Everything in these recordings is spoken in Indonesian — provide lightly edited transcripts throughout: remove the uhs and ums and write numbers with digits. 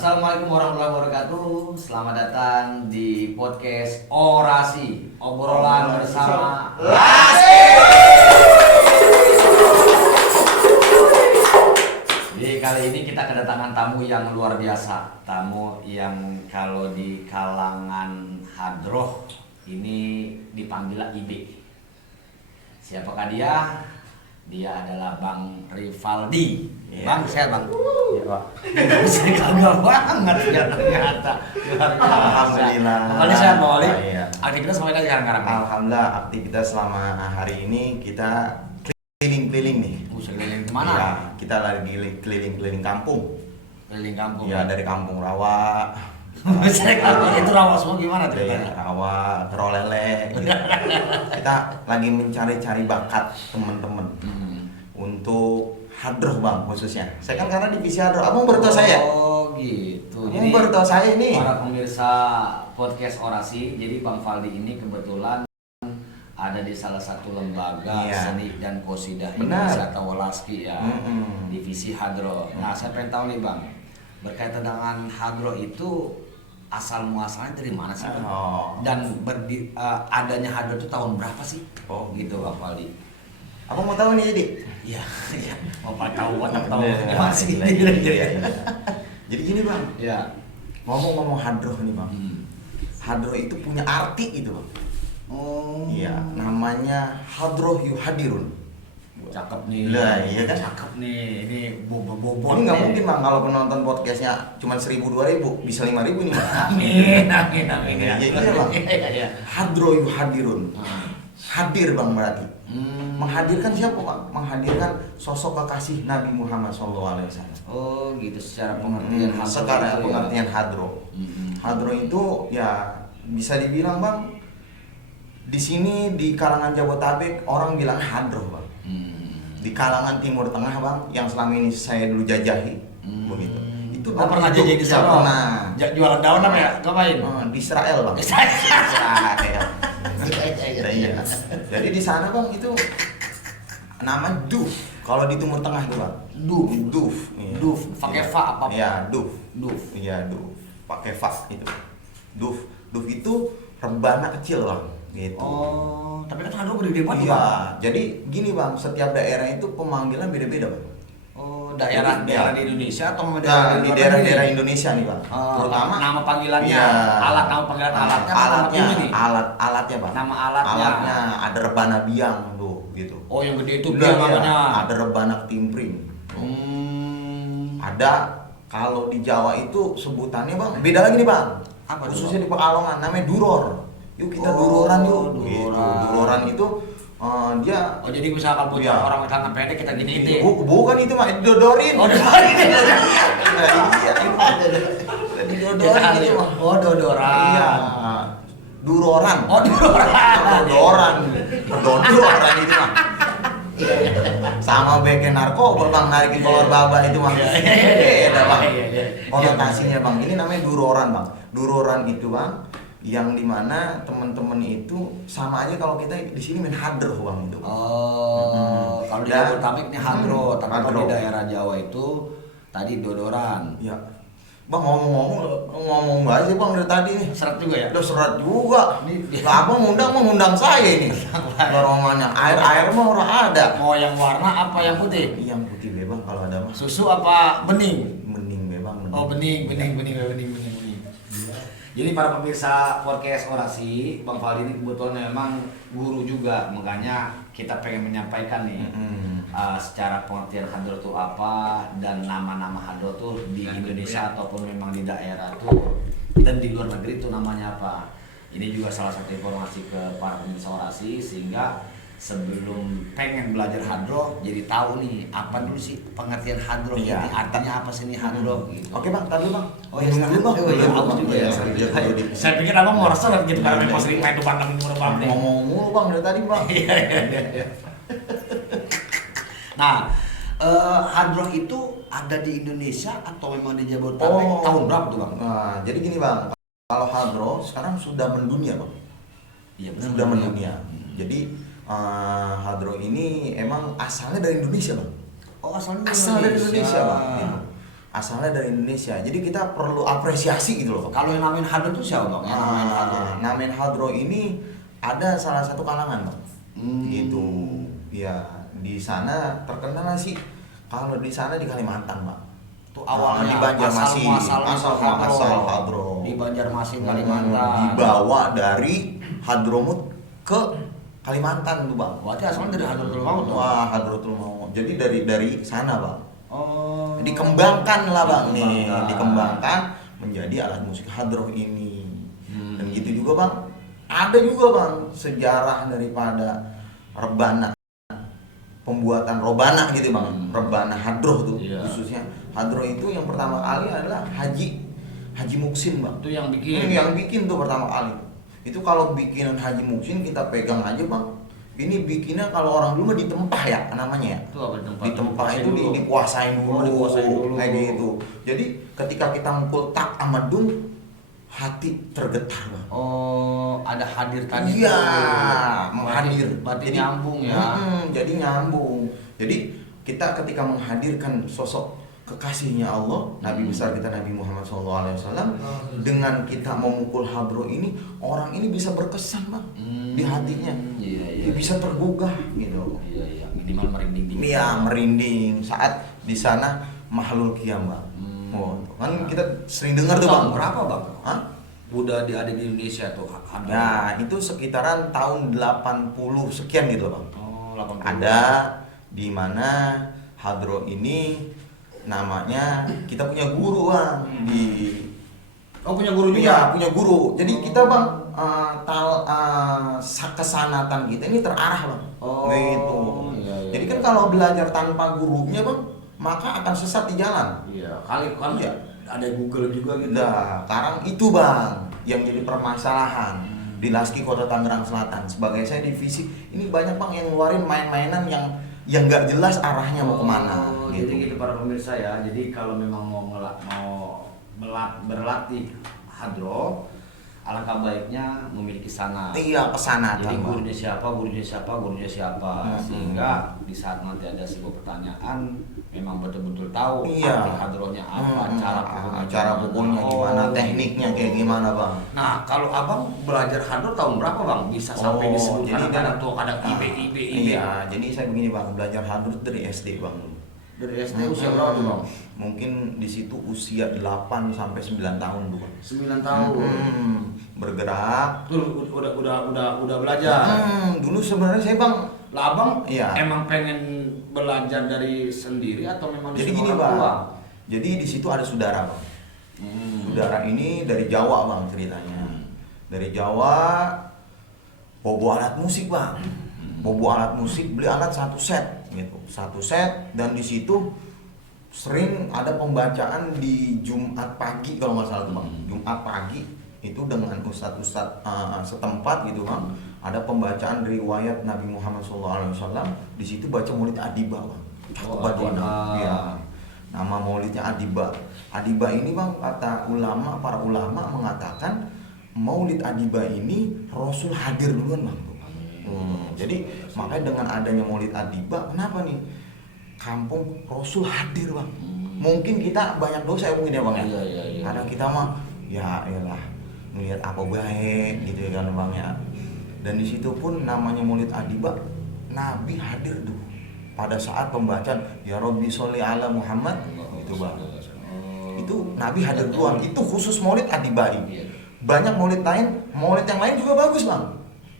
Assalamualaikum warahmatullahi wabarakatuh. Selamat datang di podcast Orasi, obrolan bersama Lasi. Jadi kali ini kita kedatangan tamu yang luar biasa. Tamu yang kalau di kalangan hadroh ini dipanggil IB. Siapakah dia? Dia adalah Bang Rivaldi. Yeah. Bang, sehat Bang? Iya Pak. Saya kagak banget ya ternyata. Alhamdulillah. Kali sehat Bang Wali. Iya. Aktivitas sampai sekarang. Alhamdulillah aktivitas selama hari ini kita keliling-keliling nih. Keliling kemana? Ya, kita lagi keliling-keliling kampung. Keliling kampung. Ya dari kampung Rawa. Saya kagak itu rawa semua gimana Ya, ceritanya? Rawa, Terolele. Gitu. Kita lagi mencari-cari bakat teman-teman untuk hadroh Bang khususnya. Saya kan karena divisi hadroh. Abang baru tahu saya. Oh gitu. Abang baru tahu saya ini. Para pemirsa podcast Orasi, jadi Bang Valdi ini kebetulan ada di salah satu lembaga seni dan qosidah Indonesia atau Walaski ya, divisi hadroh. Nah, saya pengen tahu nih Bang, berkaitan dengan hadroh itu asal muasalnya dari mana sih Bang? Dan adanya hadroh itu tahun berapa sih? Oh gitu Bang Valdi. Abang mau tahu nih jadi? Iya, iya. Mau tahu tahu masih. Jadi gini Bang. Ya. Ngomong-ngomong hadroh nih Bang. Hadroh itu punya arti gitu Bang. Oh. Iya, namanya hadroh yuhadirun. Cakep nih. Lah, iya kan? Cakep nih. Ini bobot. Ini nggak mungkin Bang kalau penonton podcastnya cuma 1.000-2.000, bisa 5.000 nih Bang. Amin. Iya, iya Bang. Iya. Hadroh yuhadirun. Hadir Bang berarti. Menghadirkan siapa Bang? Menghadirkan sosok kekasih Nabi Muhammad SAW. Oh gitu, secara pengertian hadroh. Sekarang pengertian hadroh. Hadroh itu ya bisa dibilang Bang, di sini di kalangan Jabotabek orang bilang hadroh Bang. Di kalangan Timur Tengah Bang, yang selama ini saya dulu jajahi, begitu. Itu pernah jajahi di sana? Pernah. Jualan daun apa ya? Ngapain? Di Israel Bang. Israel. Iya. Jadi di sana Bang itu nama duf. Kalau di Timur Tengah itu Bang. Duf. Iya. Duf. Pakai fa apa? Iya, duf. Iya, duf. Pakai fa itu. Duf itu rebana kecil Bang. Gitu. Oh, tapi kan hadroh gede banget Iya. Bang. Jadi gini Bang, setiap daerah itu pemanggilan beda-beda Bang. Oh, daerah di Indonesia atau di daerah-daerah Indonesia nih Bang. Terutama nama panggilannya, nama panggilan alatnya Bang. Nama alatnya ada rebana biang tuh gitu. Oh, yang gede itu biang namanya. Ada rebana timpring. Ada kalau di Jawa itu sebutannya Bang, beda lagi nih Bang. Apa khususnya di Pekalongan namanya duror. Yuk kita duroran yuk. Gitu. Duroran itu dia jadi misalkan punya orang tangan pendek kita gini itu. Bukan itu mah didodorin. Oh, dodorin. Iya, didodorin itu mah. Oh, dodoran. Iya. Duroran. Oh, duroran. Dodoran itu mah. Sama beken narkoba Bang, narikin kolor baba itu mah. Beda Bang. Konotasinya Bang. Ini namanya duroran Bang. Duroran itu Bang, yang dimana teman-teman itu sama aja kalau kita di sini main hadroh Bang itu. Oh, kalau di Jabodetabek ini hadroh, tapi kalau di daerah Jawa itu tadi dodoran. Iya. Bang ngomong aja Bang dari tadi nih. Seret juga ya? Udah seret juga. Lah Abang ngundang saya ini. Barongannya air mah orang ada. Mau yang warna apa yang putih? Yang putih Bang kalau ada mah. Susu apa bening? Bening Bang. Oh, bening. Jadi para pemirsa podcast Orasi, Bang Valdi ini kebetulan memang guru juga, makanya kita pengen menyampaikan nih secara pengertian hadroh itu apa dan nama-nama hadroh tuh di Indonesia ataupun memang di daerah tuh dan di luar negeri itu namanya apa. Ini juga salah satu informasi ke para pemirsa Orasi sehingga sebelum pengen belajar hadroh jadi tahu nih apa dulu sih pengertian hadroh ini, artinya apa sih ini hadroh gitu. Oke Bang, tadi Bang. Oh ya, dulu Bang. Aku juga ya. Saya pikir Abang mau restoran gitu karena memang sering main depan temen Bang. Ngomong mulu Bang dari tadi Bang. Iya. Nah, hadroh itu ada di Indonesia atau memang di Jabodetabek tahun berapa tuh Bang? Nah, jadi gini Bang. Kalau hadroh sekarang sudah mendunia Bang. Iya benar. Sudah mendunia. Jadi hadroh ini emang asalnya dari Indonesia Bang. Oh, asalnya dari Indonesia Bang. asalnya dari Indonesia. Jadi kita perlu apresiasi gitu loh. Kalau yang namain hadro itu siapa bang? Yang namain hadro? Namain hadro ini ada salah satu kalangan bang. Gitu. Ya di sana terkenal sih. Kalau di sana di Kalimantan bang. Itu awalnya di Banjarmasin, asal hadro. Di Banjarmasin Kalimantan. Dibawa dari Hadromut ke Kalimantan tuh bang. Berarti asalnya dari Hadratul Maut tuh. Wah, Hadratul Maut. Jadi dari sana bang. Oh. Dikembangkan lah bang nih, dikembangkan menjadi alat musik hadroh ini. Dan gitu juga bang. Ada juga bang sejarah daripada rebana, pembuatan robana gitu bang. Rebana hadroh tuh khususnya. Hadroh itu yang pertama kali adalah Haji Muksin bang. Itu yang bikin. Yang bikin tuh pertama kali. Itu kalau bikinan Haji Muksin kita pegang aja bang. Ini bikinnya kalau orang dulu mah ditempah ya namanya ya. Itu apa ditempah? Ditempah itu dikuasain dulu. Kayak gitu. Jadi ketika kita mukul tak sama dung, hati tergetar bang. Oh, ada hadir tadi. Iya, menghadir. Berarti nyambung ya. Jadi nyambung. Jadi kita ketika menghadirkan sosok kekasihnya Allah, Nabi besar kita Nabi Muhammad SAW, dengan kita memukul hadro ini, orang ini bisa berkesan bang di hatinya, dia bisa tergugah gitu. Iya, minimal merinding. Iya, merinding saat di sana mahlul qiyam bang. Kan kita sering dengar tuh bang. Berapa bang? Hah? Udah ada di Indonesia tuh hadro. Nah itu sekitaran tahun 80 sekian gitu bang. Oh, 80. Ada di mana hadro ini namanya kita punya guru bang punya guru juga? Iya punya guru. Jadi kita bang kesanatan kita ini terarah bang. Gitu. Iya. Jadi kan kalau belajar tanpa gurunya bang, maka akan sesat di jalan. Iya. Kali kan Iya. ada Google juga gitu. Nah, sekarang itu bang yang jadi permasalahan di Laski Kota Tangerang Selatan. Sebagai saya divisi ini banyak bang yang ngeluarin main-mainan yang nggak jelas arahnya mau kemana. Gitu para pemirsa ya. Jadi kalau memang mau berlatih hadro, alangkah baiknya memiliki sanat. Iya, kesanatan. Jadi gurunya siapa, sehingga di saat nanti ada sebuah pertanyaan memang betul-betul tahu arti hadronya apa, cara pukulnya gimana, tekniknya kayak gimana bang. Nah kalau abang belajar hadro tahun berapa bang bisa sampai disebut kadang-kadang tuh kadang IB. Iya, jadi saya begini bang, belajar hadro dari SD bang. Dari SD usia berapa tuh bang? Mungkin di situ usia 8 sampai 9 tahun tuh bang. 9 tahun. Bergerak. Tuh udah belajar. Dulu sebenarnya saya bang. Lah abang iya. Emang pengen belajar dari sendiri atau memang jadi gini bang. Jadi di situ ada saudara bang. Saudara ini dari Jawa bang ceritanya. Dari Jawa bobo alat musik bang. Bobo alat musik, beli alat satu set gitu. Satu set dan di situ sering ada pembacaan di Jumat pagi kalau nggak salah tuh bang. Jumat pagi itu dengan ustadz setempat gitu bang. Ada pembacaan riwayat Nabi Muhammad SAW. Di situ baca Maulid Adiba bang. Ya. Nama maulidnya Adiba. Adiba ini bang kata para ulama mengatakan Maulid Adiba ini Rasul hadir duluan bang. Jadi makanya dengan adanya Maulid Adiba, kenapa nih? Kampung Rasul hadir bang. Mungkin kita banyak dosa ya mungkin ya bang ya. Iya. Karena kita mah ya elah melihat apa baik gitu kan bang ya. Dan di situ pun namanya Maulid Adiba, Nabi hadir tuh pada saat pembacaan Ya Rabbi sholli ala Muhammad itu bang. Itu Nabi hadir duluan. Itu khusus Maulid Adiba ini. Banyak maulid yang lain juga bagus bang.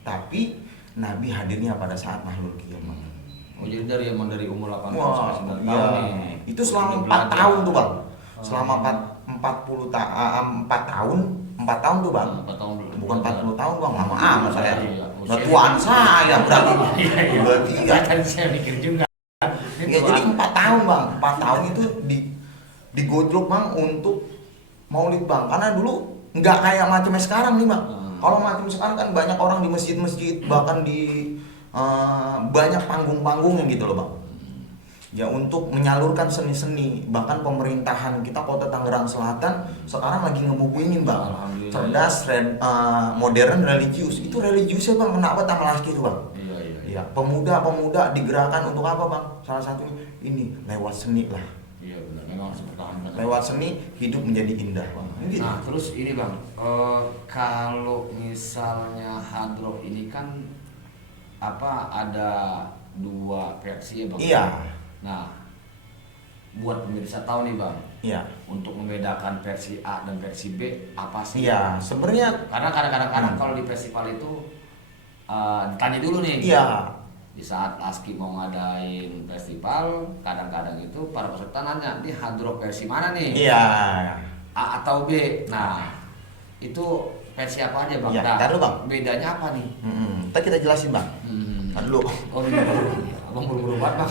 Tapi Nabi hadirnya pada saat mahlul qiyam. Jadi dari umur 8 sampai 9 tahun nih. Itu selama 4 tahun tuh bang. Selama 4 tahun tuh bang. 4 tahun dulu. Bukan 40 tahun bang, lama amat saya. Udah tuaan saya berarti. Berarti ya. Kan saya mikir juga. Ya jadi 4 tahun bang. 4 tahun itu digodlok bang untuk maulid bang. Karena dulu nggak kayak macamnya sekarang nih bang. Kalau macam sekarang kan banyak orang di masjid-masjid, bahkan di banyak panggung-panggung yang gitu loh bang. Ya untuk menyalurkan seni-seni, bahkan pemerintahan kita Kota Tangerang Selatan sekarang lagi ngebubuinin bang. Cerdas, modern, religius. Itu religiusnya bang, kenapa Taman Laski itu bang? Iya. Pemuda-pemuda digerakkan untuk apa bang? Salah satunya ini lewat seni lah. Iya benar. memang harus bertahan. Lewat seni hidup menjadi indah bang. Gitu. Nah terus ini bang, kalau misalnya hard rock ini kan ada 2 versi ya bang. Iya. Nah buat pemirsa tahu nih bang, Iya. untuk membedakan versi A dan versi B apa sih? Iya, sebenarnya Karena kadang-kadang kalau di festival itu ditanya dulu nih. iya. Di saat ASKI mau ngadain festival, kadang-kadang itu para peserta nanya, "Ini hard rock versi mana nih? Iya. A atau B?" Nah, itu versi apa aja bang? Iya, Nah, ntar dulu, Bang. bedanya apa nih? Ntar kita jelasin bang. Ntar dulu. Oh ini abang buru-buru banget bang.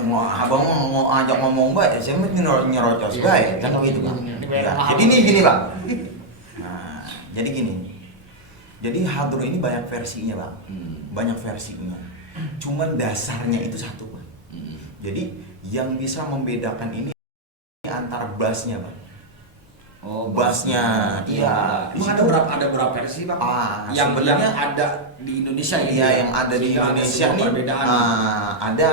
Abang mau ajak ngomong baik, saya mau nyerocos Iya, baik, iya, jangan gitu bang. ini Ya, mahal. jadi gini bang. Nah, jadi gini. Jadi hard rock ini banyak versinya bang, banyak versinya. Cuman dasarnya itu satu bang. Jadi yang bisa membedakan ini antara bassnya bang. Oh, Bassnya, iya. Emang ada berapa versi bang? Yang sebenarnya ada di Indonesia ini. Iya, yang ada di Sehingga Indonesia ada nih. perbedaan. Ada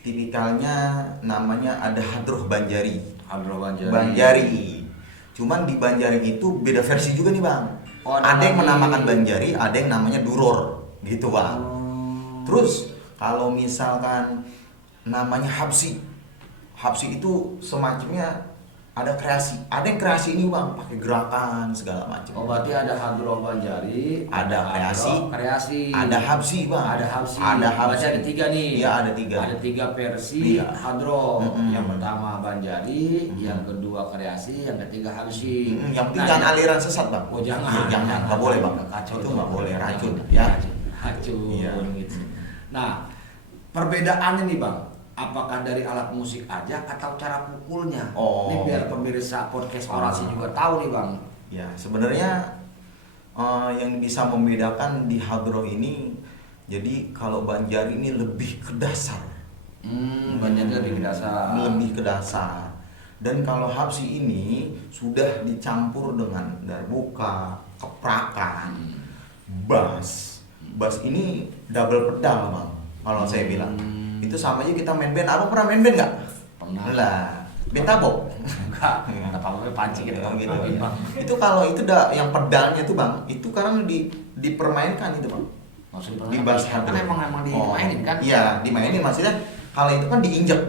tipikalnya namanya ada hard rock Banjari. Hard rock Banjari. Banjari. Cuman di Banjari itu beda versi juga nih bang. Oh, ada yang lagi. menamakan Banjari, ada yang namanya Duror, gitu bang. Terus kalau misalkan namanya Habsi, Habsi itu semacamnya ada kreasi, ada yang kreasi ini bang, pakai gerakan segala macam. Oh berarti ada hard rock Banjari, Ada kreasi, ada Habsi bang, ada Habsi. ada Habsi. Berarti ada 3 nih. Iya ada 3. Ada 3 versi Iya. hard rock. Mm-mm. Yang pertama Banjari, yang kedua kreasi, yang ketiga Habsi. Yang penting jangan aliran sesat bang. Oh jangan. Iya, jangan, nggak boleh bang. Kacau Itu tuh. nggak boleh, racun Jangan. ya. Racun. Iya. Gitu. Nah perbedaannya nih bang, apakah dari alat musik aja atau cara pukulnya? Oh. Ini biar pemirsa podcast Orasi juga tahu nih bang. Ya sebenarnya yang bisa membedakan di hard rock ini, jadi kalau Banjari ini lebih ke dasar. Banjari lebih ke dasar. Lebih ke dasar. Dan kalau Habsi ini sudah dicampur dengan darbuka, keprakan, bass. Bass ini double pedal bang. Kalau saya bilang itu sama aja kita main band. Abang pernah main band nggak? Pernah. Lah, band tabok. Enggak, apa-apa pancing gitu. Oh, gitu. Itu kalau itu yang pedalnya tuh bang, itu karena dipermainkan itu bang. Maksudnya Di bass kan hard rock. emang dimainin kan? Iya, dimainin maksudnya kalau itu kan diinjak.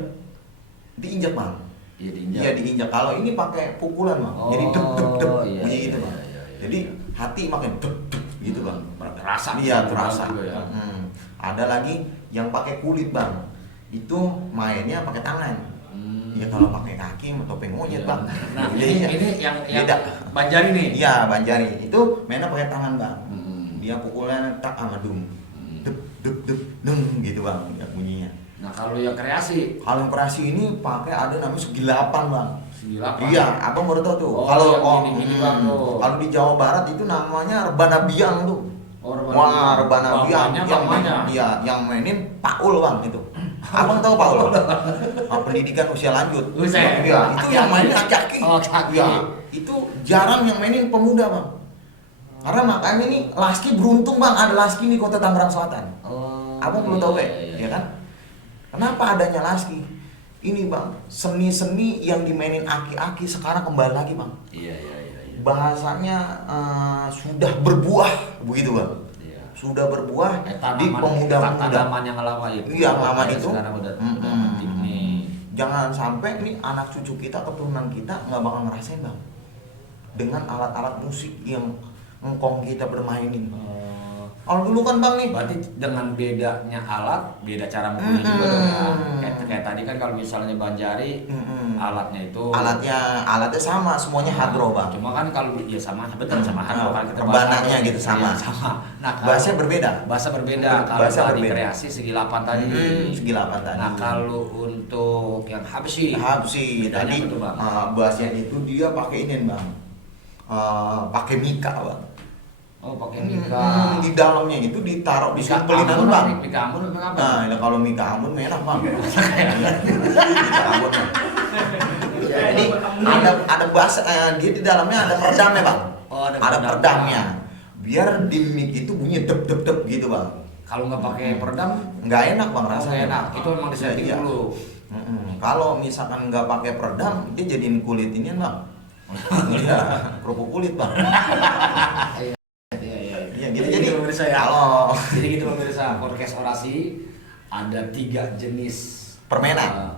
Diinjak bang. Iya diinjak. Iya diinjak. Kalau ini pakai pukulan bang. Jadi dep dep dep iya, bunyi iya, gitu bang. iya. Jadi hati makin dep dep gitu bang. Terasa. Iya terasa. Juga, ya. Ada lagi yang pakai kulit bang. Itu mainnya pakai tangan. Ya kalau pakai kaki atau topeng monyet Iya. bang. Nah Jadi, ini yang beda. Banjari nih. Iya Banjari itu mainnya pakai tangan bang. Hmm. Dia pukulannya tak sama dung. Dep dep dep deng gitu bang ya bunyinya. Nah kalau yang kreasi, Kalau yang kreasi ini pakai ada namanya segilapan bang. Segilapan? Iya, abang baru tahu tuh. Oh, Kalau yang gini-gini bang tuh. kalau di Jawa Barat itu namanya rebana biang tuh. Oh, rebana Wah, biang. rebana biang. Bapaknya, Yang bapaknya. iya, yang mainin Paul bang itu. Abang tahu Paul? Pendidikan usia lanjut. Usia. Iya, itu yang mainin aki-aki. Oh, aki-aki. Iya, itu jarang yang mainin pemuda bang. Karena makanya nih Laski beruntung bang, ada Laski nih Kota Tangerang Selatan. Oh, Abang perlu tahu iya, ya kan? Kenapa adanya Laski? Ini bang, seni-seni yang dimainin aki-aki sekarang kembali lagi bang. Iya. Bahasanya sudah berbuah begitu bang. Iya. Sudah berbuah di pemuda-pemuda. Tanaman yang lama itu. Iya, lama itu. Sekarang udah mati nih. Jangan sampai nih anak cucu kita, keturunan kita nggak bakal ngerasain bang. Dengan alat-alat musik yang engkong kita bermainin. Kalau dulu kan bang nih. Berarti dengan bedanya alat, beda cara mukulnya juga dong ya. Kayak tadi kan kalau misalnya Banjari, alatnya itu Alatnya sama, semuanya hard rock bang. Cuma kan kalau ya sama, betul sama hard rock kan kita Rebananya gitu sama. sama. Nah, Bahasa berbeda. Bahasa berbeda. Kalau Bahasa tadi berbeda. kreasi segilapan tadi. Segilapan tadi. Nah, kalau untuk yang Habsi tadi apa tuh, Bang? bahasanya itu dia pakai ini bang. Pakai mika bang. Oh, pakai mika. Di dalamnya itu ditaruh di Mika pelinan Ambon, bang. Mika Ambon apa? Nah, kalau mika Ambon merah bang. Mika Ambon. Jadi ada bahasa dia di dalamnya ada peredamnya bang. Oh, ada peredamnya. Biar di mic itu bunyi dep dep dep gitu bang. Kalau nggak pakai peredam Nggak enak bang rasanya. enak. Itu memang disetting Iya. dulu. Kalau misalkan nggak pakai peredam, dia jadiin kulit ini bang. Iya, kerupuk kulit bang. Iya, gitu jadi pemirsa ya. Kalau Jadi gitu pemirsa, podcast orasi ada 3 jenis permainan.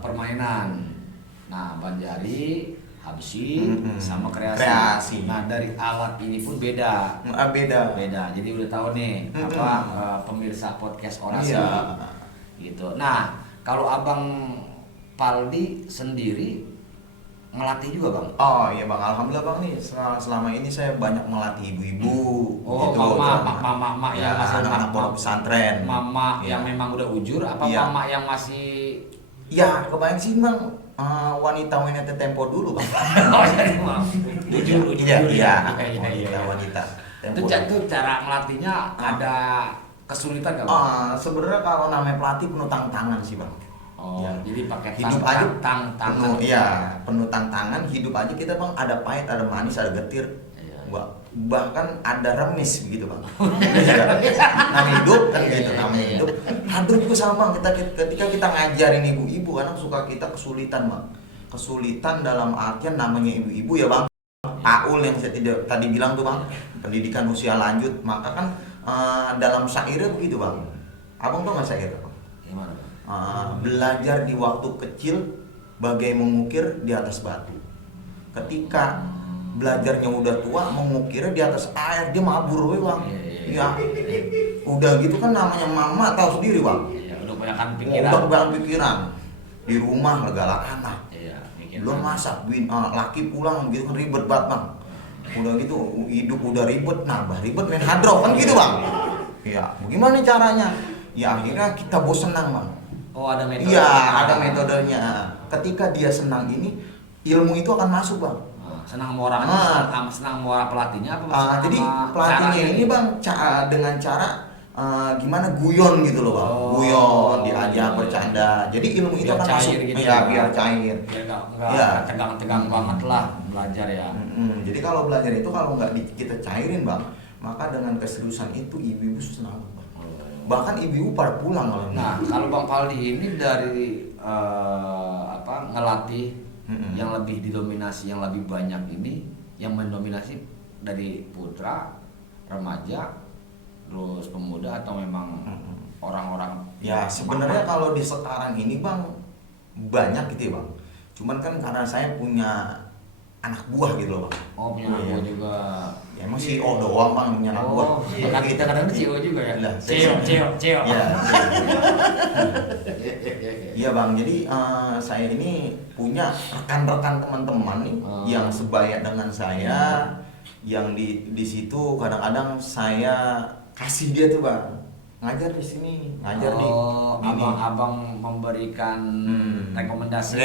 Nah, banjari, habsi, sama kreasi. Nah, dari alat ini pun beda. Beda. Jadi udah tahu nih pemirsa podcast orasi. Iya. Gitu. Nah, kalau Abang Paldi sendiri ngelatih juga bang? Oh iya bang, alhamdulillah bang nih selama ini saya banyak melatih ibu-ibu. Oh, gitu, mama ya, yang masih anak-anak pondok pesantren. Mama yang memang udah ujur, apa mama yang masih? Ya kebanyakan sih bang, wanita tempo dulu bang. Oh jadi ujur. Iya. Wanita. Itu cara melatihnya ada kesulitan nggak bang? Sebenarnya kalau namanya pelatih penuh tantangan sih bang. Oh, ya. Jadi pakai hidup aja tantangan. Penuh tantangan. Hidup aja kita bang, ada pahit, ada manis, ada getir. Iya. Bahkan ada remis begitu bang. Nama hidup kan gitu, namanya hidup. Hadir juga sama bang. Ketika kita ngajarin ibu-ibu, kadang suka kita kesulitan bang. Kesulitan dalam artian namanya ibu-ibu ya bang. Paul yang saya tadi bilang tuh bang, pendidikan usia lanjut. Maka kan dalam syairnya begitu bang. Abang tuh nggak syair bang? Gimana bang? Belajar di waktu kecil bagai mengukir di atas batu. Ketika belajarnya udah tua, mengukirnya di atas air, dia mabur bang. Iya. Udah gitu kan namanya mama tahu sendiri bang. Iya, udah kebanyakan pikiran. Udah kebanyakan pikiran. Di rumah segala anak. Iya, belum masak, laki pulang gitu kan ribet banget bang. Udah gitu hidup udah ribet, nambah ribet main hadroh kan gitu bang. Iya, gimana caranya? Ya akhirnya kita senang bang. Oh ada metode. Iya ada metodenya. Ketika dia senang ini, ilmu itu akan masuk bang. Senang sama orang, senang sama orang pelatihnya apa? Jadi pelatihnya ini bang dengan cara gimana guyon gitu loh bang. Guyon, diajak bercanda. Jadi ilmu itu akan masuk. Gitu ya biar cair. Biar nggak tegang-tegang banget lah belajar ya. Jadi kalau belajar itu kalau nggak kita cairin bang, maka dengan keseriusan itu ibu-ibu senang bang. Bahkan ibu-ibu pada pulang malah. Nah, kalau Bang Paldi ini dari ngelatih yang lebih didominasi, yang lebih banyak ini, yang mendominasi dari putra, remaja, terus pemuda atau memang orang-orang? Ya sebenarnya kalau di sekarang ini bang banyak gitu ya bang. Cuman kan karena saya punya anak buah gitu loh bang. Oh punya anak buah juga. Ya emang CEO doang bang punya anak buah. Kan kita kadang CEO juga ya. CEO. Iya bang. Jadi saya ini punya rekan-rekan teman-teman nih yang sebaya dengan saya, yang di situ kadang-kadang saya kasih dia tuh bang. Ngajar di sini, ngajar di abang memberikan rekomendasi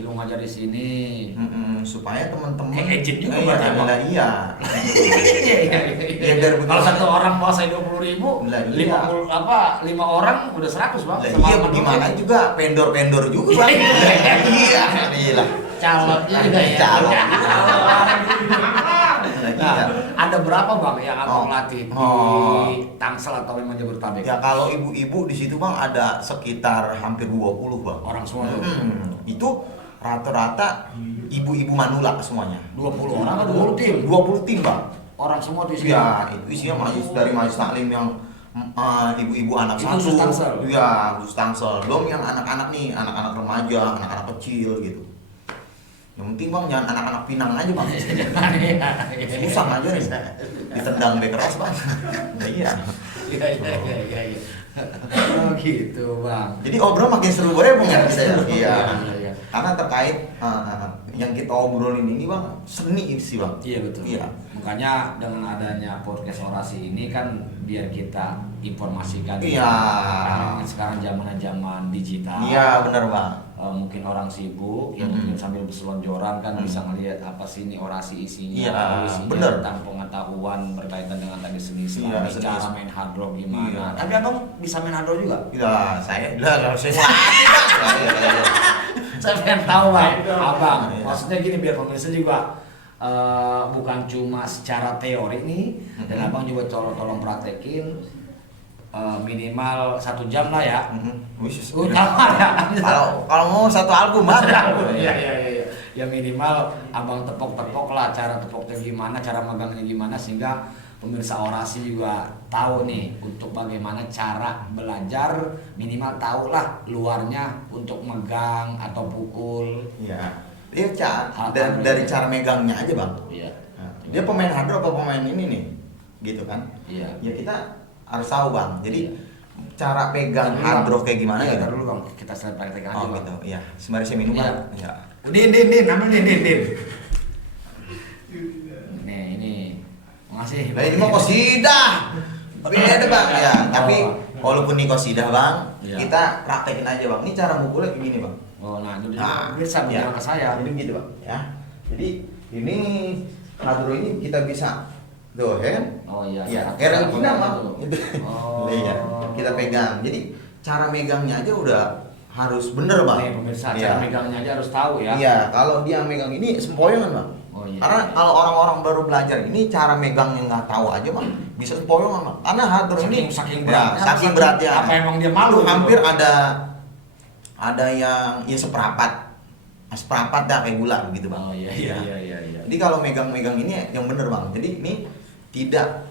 lu ngajar di sini supaya teman-teman agent juga berarti iya kalau satu orang bawa saya 20.000 5 orang udah 100 bang iya bagaimana juga vendor juga bang iya calon juga ya calon. Nah, ada berapa bang yang abang latih di Tangsel atau memang Jabodetabek? Ya kalau ibu-ibu di situ bang ada sekitar hampir 20 bang. Orang semua tuh? Itu rata-rata ibu-ibu manula semuanya. 20 orang atau 20 tim? 20 tim bang. Orang semua di sini? Ya itu isinya dari majlis taklim yang ibu-ibu anak itu satu. khusus Tangsel? Iya khusus Tangsel. Belum yang anak-anak nih, anak-anak remaja, anak-anak kecil gitu. Yang penting bang jangan anak-anak Pinang aja bang. Susah aja nih. Ditendang be keras bang. Iya. Oh gitu bang. Jadi obrol makin seru banget bang ya kita ya. Iya. Karena terkait yang kita obrolin ini bang seni sih bang. Iya betul. Iya. Makanya dengan adanya podcast orasi ini kan biar kita informasikan. Iya. Sekarang zaman digital. Iya benar bang. Mungkin orang sibuk yang mungkin sambil berselonjoran kan bisa ngelihat apa sih ini orasi isinya, bener. Tentang pengetahuan berkaitan dengan tadi seni Iya, cara main hard rock gimana. Iya. Tapi abang bisa main hard rock juga? Iya, saya ngelatih. Saya pengen tahu bang, abang. Maksudnya gini biar pemirsa juga bukan cuma secara teori nih, dan abang juga tolong praktekin minimal 1 jam lah ya. Utama ya. Kalau mau satu album Bang. Iya. Ya minimal abang tepok-tepok lah, cara tepoknya gimana, cara megangnya gimana, sehingga pemirsa orasi juga tahu nih untuk bagaimana cara belajar, minimal tahu lah luarnya untuk megang atau pukul. Iya. Iya, dari cara megangnya aja Bang. Iya. Nah, dia pemain hardro apa pemain ini nih? Gitu kan? Iya. Ya kita harus tahu Bang. Jadi Iya. cara pegang hardro kayak gimana ya? gitu. Dulu Bang, kita praktekkan aja. Oh Bang. gitu. Iya. Sembari saya minum Iya. Bang. Iya. Din, namanya Din. Ini. Makasih. Nah, ini mah qasidah. Beda Bang ya. Tapi walaupun ini qasidah Bang, Iya. kita praktekin aja Bang. Ini cara mukulnya kayak gini Bang. Oh, nah itu bisa bilang ke saya. Jadi gitu Bang ya. Jadi ini hardro ini kita bisa dohen. Oh iya. Ya, kayak kita Bang. Gitu. Oh. Iya, kita pegang. Jadi cara megangnya aja udah harus bener Bang. Nih pemirsa, Iya. cara megangnya aja harus tahu ya. Iya, kalau dia megang ini sempoyongan Bang. Oh iya. Karena kalau orang-orang baru belajar ini cara megangnya nggak tahu aja Bang, bisa sempoyongan Bang. Karena hardro ini saking ya, beratnya. saking beratnya. Apa emang dia malu? Itu hampir ada yang ya seperempat dah kayak gula gitu Bang. Oh iya. Jadi kalau megang-megang ini yang bener Bang. Jadi ini tidak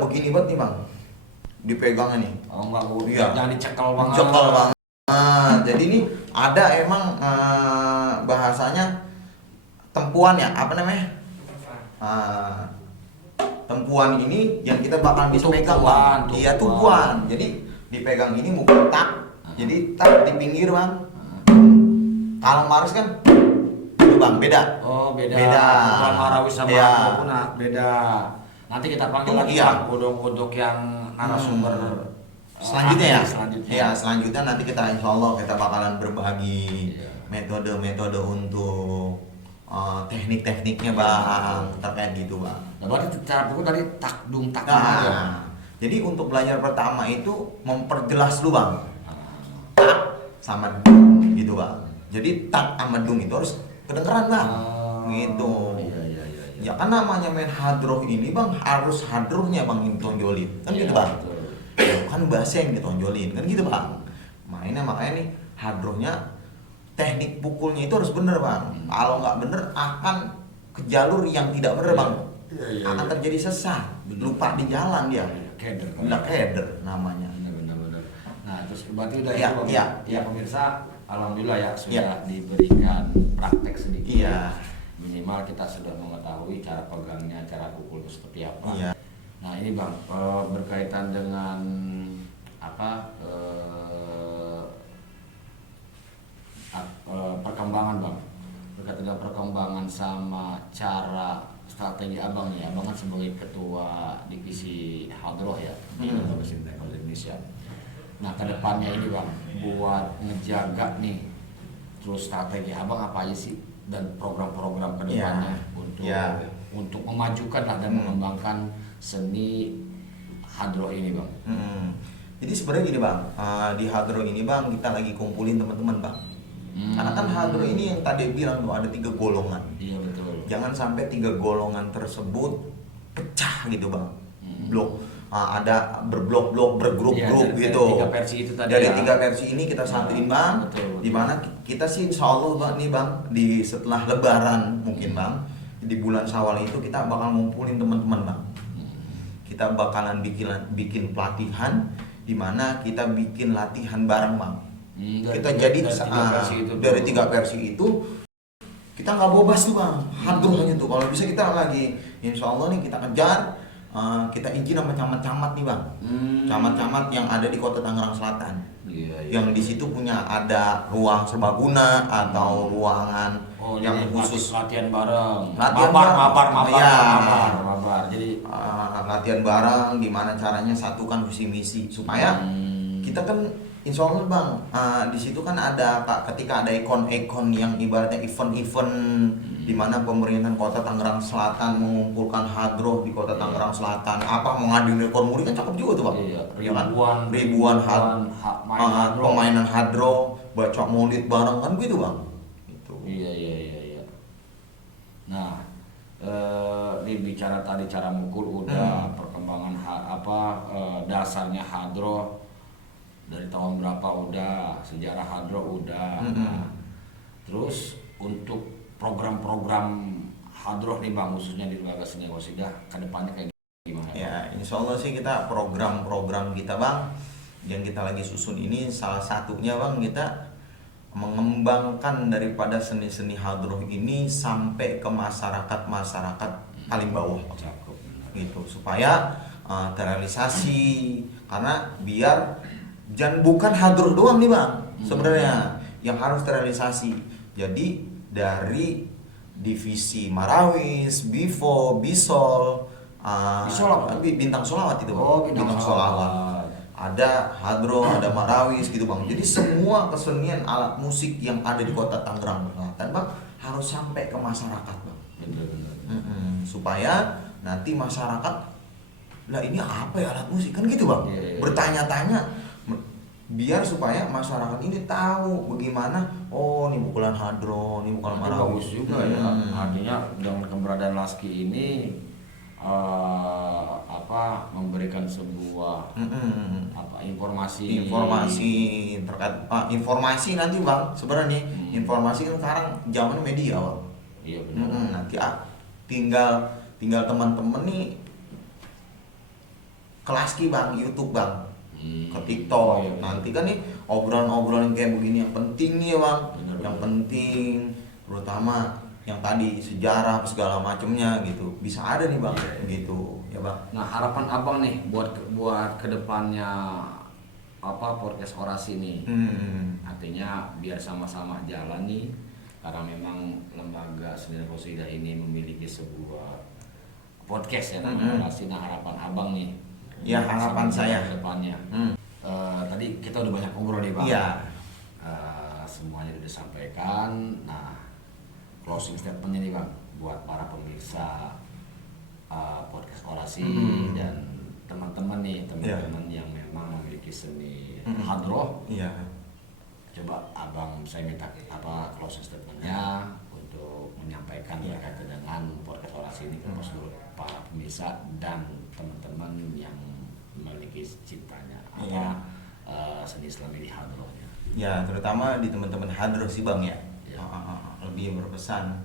begini banget nih Bang. Dipegangnya nih. Oh enggak, Bu. Iya. Jangan dicekel banget. Cekel banget. Nah, jadi ini ada emang bahasanya tempuan ya, apa namanya? Tempuan ini yang kita bakal bisa pegang Bang. Iya, tumpuan. Jadi dipegang ini mukul tak. Jadi tak di pinggir Bang. Kalau Maris kan itu Bang, beda. Oh, beda. Beda. Kalau Marawi sama Iya. Puna beda. Nanti kita panggil Tuh, lagi iya. Bang untuk yang narasumber selanjutnya ya. Selanjutnya. Iya, selanjutnya nanti kita insya Allah kita bakalan berbagi Iya. metode-metode untuk teknik-tekniknya Bang, terkait gitu Bang. Nah, berarti cara pukul tadi takdung aja. Nah, jadi untuk belajar pertama itu memperjelas dulu Bang. Tak sama dung gitu Bang. Jadi tak sama dung itu harus kedengeran Bang. Gitu. Iya. Ya kan namanya main hadroh ini Bang, harus hadrohnya Bang yang ditonjolin. Kan Iya, gitu Bang. betul. Kan bahasa yang ditonjolin kan gitu Bang. Mainnya makanya nih hadrohnya teknik pukulnya itu harus bener Bang. Kalau nggak bener akan ke jalur yang tidak bener Bang. Iya. Akan terjadi sesat, lupa di jalan dia. Keder. Udah keder namanya. Benar. Nah, terus berarti udah Iya, itu Bang. iya. Ya pemirsa, alhamdulillah ya sudah Iya. diberikan praktek sedikit. Iya. Minimal kita sudah mengetahui cara pegangnya, cara pukulnya seperti apa. Iya. Nah ini Bang, berkaitan dengan perkembangan Bang, berkaitan dengan perkembangan sama cara strategi Abang nih. Abang kan sebagai ketua divisi hadroh ya di Universitas Teknologi Indonesia. Nah kedepannya ini Bang, buat ngejaga nih terus strategi Abang apa aja sih, dan program-program kedepannya untuk memajukan lah dan mengembangkan seni hadroh ini Bang. Jadi sebenarnya gini Bang, di hadroh ini Bang kita lagi kumpulin teman-teman Bang. Karena kan hadroh ini yang tadi bilang tuh ada 3 golongan. Iya betul. Jangan sampai 3 golongan tersebut pecah gitu Bang. Blok, ada berblok-blok, bergrup-grup Iya, gitu. 3 versi itu tadi Dari ya. 3 versi ini kita satuin Bang. Betul. Dimana kita sih insya Allah Bang nih Bang, di setelah Lebaran mungkin Bang, di bulan Syawal itu kita bakal ngumpulin teman-teman Bang. Kita bakalan bikin pelatihan, dimana kita bikin latihan bareng Bang. Kita jadi dari 3 versi itu kita nggak bobas tuh Bang, hadrohnya tuh. Kalau bisa kita lagi insya Allah nih kita kejar, kita izin sama camat-camat nih Bang, camat-camat yang ada di Kota Tangerang Selatan. Yang di situ punya ada ruang serbaguna atau ruangan yang khusus latihan bareng. Iya. Mabar. Jadi latihan bareng, gimana caranya satukan visi misi supaya kita kan insya Allah Bang, di situ kan ada ketika ada ikon-ikon yang ibaratnya event-event di mana pemerintahan Kota Tangerang Selatan mengumpulkan hadroh di Kota Tangerang Selatan, mau ngadain rekor muri kan cakep juga tuh Bang. Iya, ribuan pemainan hadroh, baca maulid bareng kan gitu Bang. Gitu. Iya. Nah, bicara tadi cara mukul udah, perkembangan dasarnya hadroh dari tahun berapa udah, sejarah hadroh udah. Nah, terus untuk program-program hadroh nih Bang, khususnya di Lembaga Seni Qasidah ke depannya kayak gimana? Ya, insya Allah sih kita program-program kita Bang yang kita lagi susun ini salah satunya Bang, kita mengembangkan daripada seni-seni hadroh ini sampai ke masyarakat paling bawah gitu, supaya terrealisasi, karena biar jangan bukan hadroh doang nih Bang sebenarnya yang harus terrealisasi. Jadi dari divisi Marawis, Bifo, Bisol, Bintang Sholawat itu Bang. Oh, Bintang Sholawat. Ada hadroh, ada Marawis gitu Bang. Jadi semua kesenian alat musik yang ada di kota Tangerang Selatan Bang harus sampai ke masyarakat Bang. Bener-bener. Supaya nanti masyarakat, lah ini apa ya alat musik kan gitu Bang. Yeah. Bertanya-tanya, biar supaya masyarakat ini tahu bagaimana, oh ini pukulan hadroh, ini pukulan Marawis. Bagus juga ya. Artinya dengan keberadaan Laski ini memberikan sebuah informasi terkait informasi nanti Bang sebenarnya informasi kan sekarang zaman media Bang. Iya benar. Nanti tinggal teman-teman nih ke Laski Bang, YouTube Bang, ke TikTok. Iya. Nanti kan nih obrolan-obrolan kayak begini yang penting nih Bang. Benar. Yang penting terutama yang tadi sejarah segala macamnya gitu bisa ada nih Bang gitu ya Bang. Nah, harapan Abang nih buat kedepannya podcast orasi nih. Artinya biar sama-sama jalan nih, karena memang Lembaga Seni Qasidah ini memiliki sebuah podcast ya namanya orasi. Nah, harapan Abang nih. Ya, harapan saya kedepannya. Tadi kita udah banyak ngobrol nih Bang. Iya. Semuanya udah disampaikan. Nah, closing statementnya nih Bang buat para pemirsa podcast orasi dan teman-teman yang memang memiliki seni hadroh. Iya. Coba Abang saya minta closing statementnya untuk menyampaikan berkaitan dengan podcast orasi ini kepada seluruh para pemirsa dan teman-teman yang memiliki cintanya seni Islami di hadrohnya. Ya, terutama di teman-teman hadroh sih Bang ya. Lebih berpesan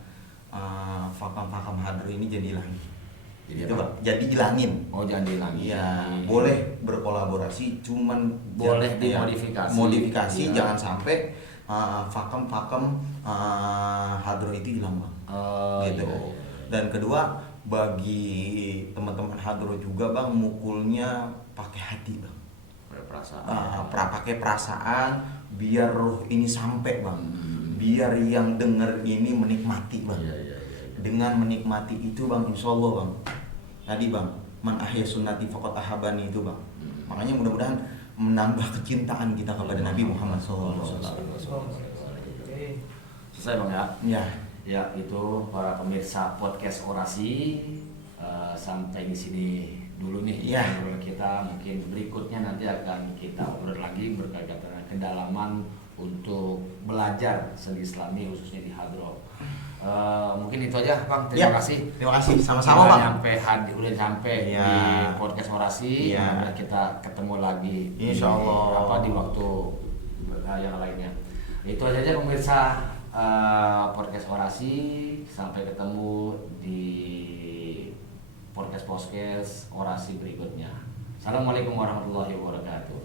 fakam hadroh ini jadi hilangin. Jadi hilangin. Oh, jangan dihilangin. Iya, boleh berkolaborasi, cuman boleh dimodifikasi. Modifikasi, ya. Jangan sampai fakam hadroh itu hilang Bang. Gitu. Iya. Dan kedua, bagi teman-teman hadroh juga Bang, mukulnya pakai hati Bang. Pakai perasaan, biar roh ini sampai Bang. Biar yang denger ini menikmati Bang. Iya. Dengan menikmati itu Bang, insya Allah Bang, tadi Bang, man ahya sunnati faqad ahabani itu Bang. Makanya mudah-mudahan menambah kecintaan kita kepada Nabi Muhammad SAW. Selesai Bang ya? Ya. Ya, itu para pemirsa podcast orasi, sampai di sini dulu nih obrolan kita. Mungkin berikutnya nanti akan kita obrol lagi berkaitan dengan kedalaman untuk belajar seni Islami khususnya di hadroh. Mungkin itu aja Bang, terima kasih. Terima kasih, sama-sama Bang. Udah sampai di podcast orasi. Semoga kita ketemu lagi Insya Allah di waktu yang lainnya. Itu aja pemirsa podcast orasi. Sampai ketemu di podcast orasi berikutnya. Assalamualaikum warahmatullahi wabarakatuh.